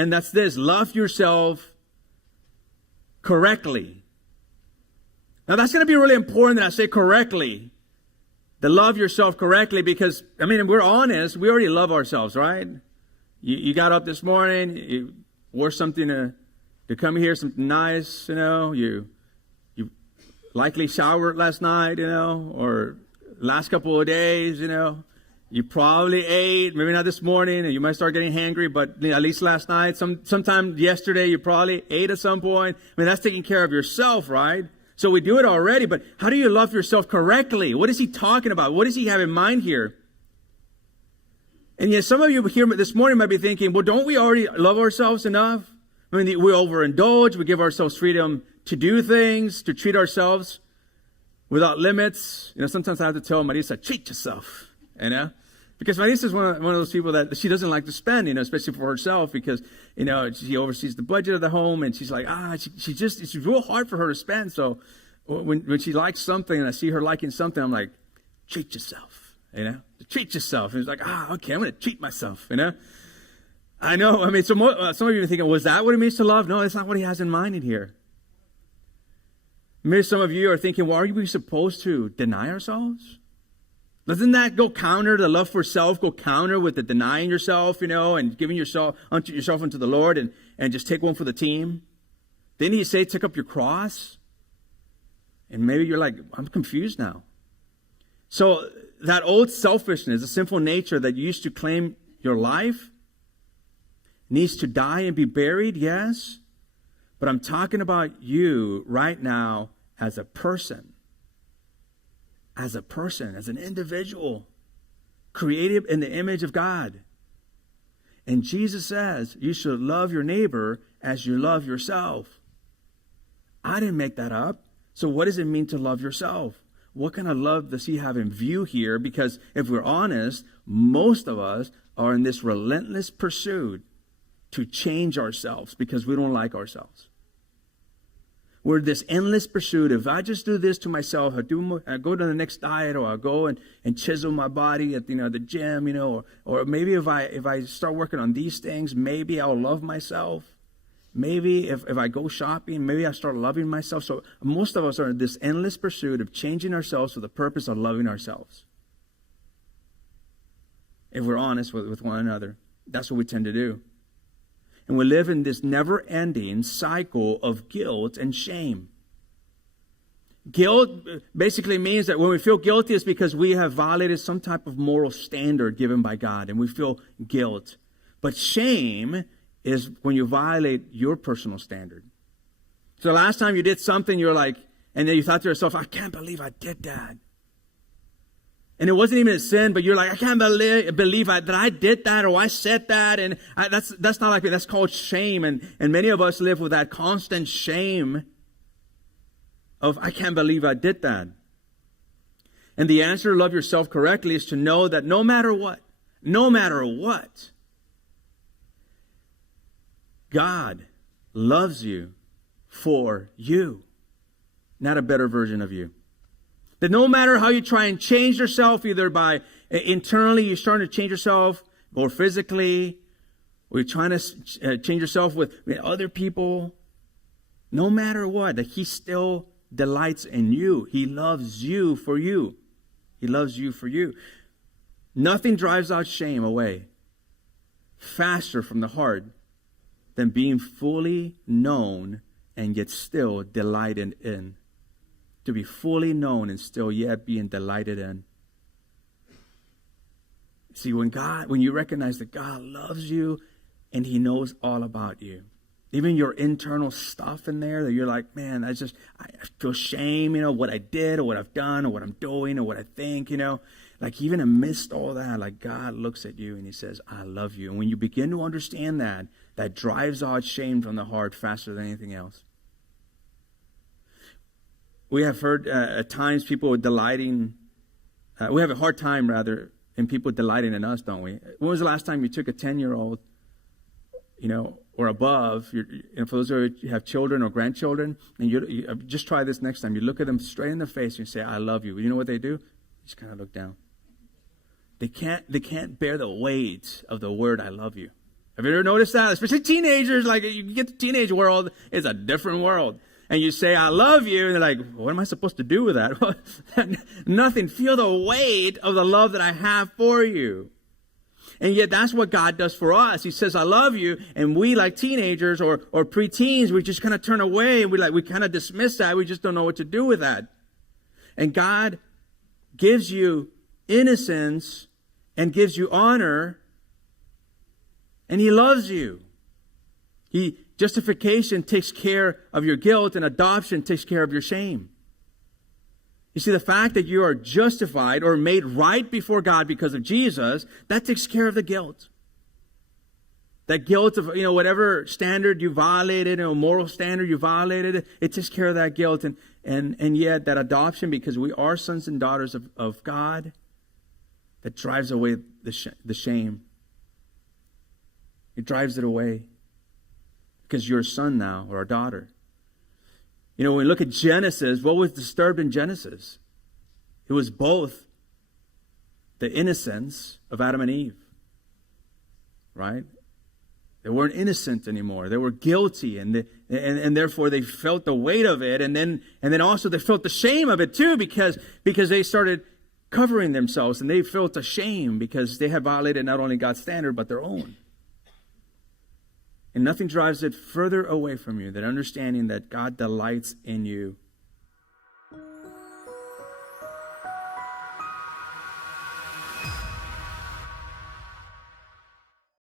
and that's this: love yourself correctly. Now, that's going to be really important that I say correctly. To love yourself correctly, because, I mean, if we're honest, we already love ourselves, right? You got up this morning, you wore something to come here, something nice, you likely showered last night, or last couple of days, you probably ate, maybe not this morning, and you might start getting hangry, but at least last night, sometime yesterday, you probably ate at some point. I mean, that's taking care of yourself, right? So we do it already, but how do you love yourself correctly? What is he talking about? What does he have in mind here? And yet some of you here this morning might be thinking, well, don't we already love ourselves enough? I mean, we overindulge, we give ourselves freedom to do things, to treat ourselves without limits. Sometimes I have to tell Marisa, treat yourself, because Marisa is one of those people that she doesn't like to spend, especially for herself, because, she oversees the budget of the home, and she's like, it's real hard for her to spend. So when she likes something and I see her liking something, I'm like, treat yourself, treat yourself. And it's like, okay, I'm going to treat myself, I know. I mean, some of you are thinking, was that what it means to love? No, that's not what he has in mind in here. Maybe some of you are thinking, well, are we supposed to deny ourselves? Doesn't that go counter, the love for self, go counter with the denying yourself, and giving yourself unto the Lord and just take one for the team? Didn't he say, take up your cross? And maybe you're like, I'm confused now. So that old selfishness, the sinful nature that used to claim your life, needs to die and be buried, yes. But I'm talking about you right now as a person. As an individual, created in the image of God. And Jesus says you should love your neighbor as you love yourself. I didn't make that up. So what does it mean to love yourself? What kind of love does he have in view here? Because if we're honest, most of us are in this relentless pursuit to change ourselves because we don't like ourselves. We're this endless pursuit. If I just do this to myself, I go to the next diet, or I'll go and chisel my body at the gym, or maybe if I start working on these things, maybe I'll love myself. Maybe if I go shopping, maybe I start loving myself. So most of us are in this endless pursuit of changing ourselves for the purpose of loving ourselves. If we're honest with one another, that's what we tend to do. And we live in this never-ending cycle of guilt and shame. Guilt basically means that when we feel guilty, it's because we have violated some type of moral standard given by God, and we feel guilt. But shame is when you violate your personal standard. So the last time you did something, you're like, and then you thought to yourself, I can't believe I did that. And it wasn't even a sin, but you're like, I can't believe that I did that, or I said that. And that's not like me. That's called shame. And many of us live with that constant shame of, I can't believe I did that. And the answer to love yourself correctly is to know that no matter what, God loves you for you, not a better version of you. That no matter how you try and change yourself, either by internally you're starting to change yourself, or physically, or you're trying to change yourself with other people, no matter what, that he still delights in you. He loves you for you. He loves you for you. Nothing drives out shame away faster from the heart than being fully known and yet still delighted in. To be fully known and still yet being delighted in. See, when you recognize that God loves you and he knows all about you, even your internal stuff in there that you're like, man, I feel shame, what I did or what I've done or what I'm doing or what I think, like even amidst all that, like God looks at you and he says, I love you. And when you begin to understand that, that drives out shame from the heart faster than anything else. We have heard at times people delighting, we have a hard time rather in people delighting in us, don't we? When was the last time you took a 10-year-old, or above, for those of you who have children or grandchildren, and you just try this next time. You look at them straight in the face and you say, I love you. You know what they do? Just kind of look down. They can't bear the weight of the word I love you. Have you ever noticed that? Especially teenagers, like you get the teenage world, it's a different world. And you say, I love you, and they're like, what am I supposed to do with that? Nothing. Feel the weight of the love that I have for you. And yet that's what God does for us. He says, I love you. And we, like teenagers or preteens, we just kind of turn away and we kind of dismiss that. We just don't know what to do with that. And God gives you innocence and gives you honor. And He loves you. Justification takes care of your guilt, and adoption takes care of your shame. You see, the fact that you are justified or made right before God because of Jesus, that takes care of the guilt. That guilt of, whatever standard you violated, moral standard you violated, it takes care of that guilt. And yet that adoption, because we are sons and daughters of God, that drives away the shame. It drives it away. Because you're a son now or a daughter. When we look at Genesis, what was disturbed in Genesis? It was both the innocence of Adam and Eve. Right? They weren't innocent anymore. They were guilty, and therefore they felt the weight of it, and then also they felt the shame of it too, because they started covering themselves, and they felt ashamed because they had violated not only God's standard but their own. And nothing drives it further away from you than understanding that God delights in you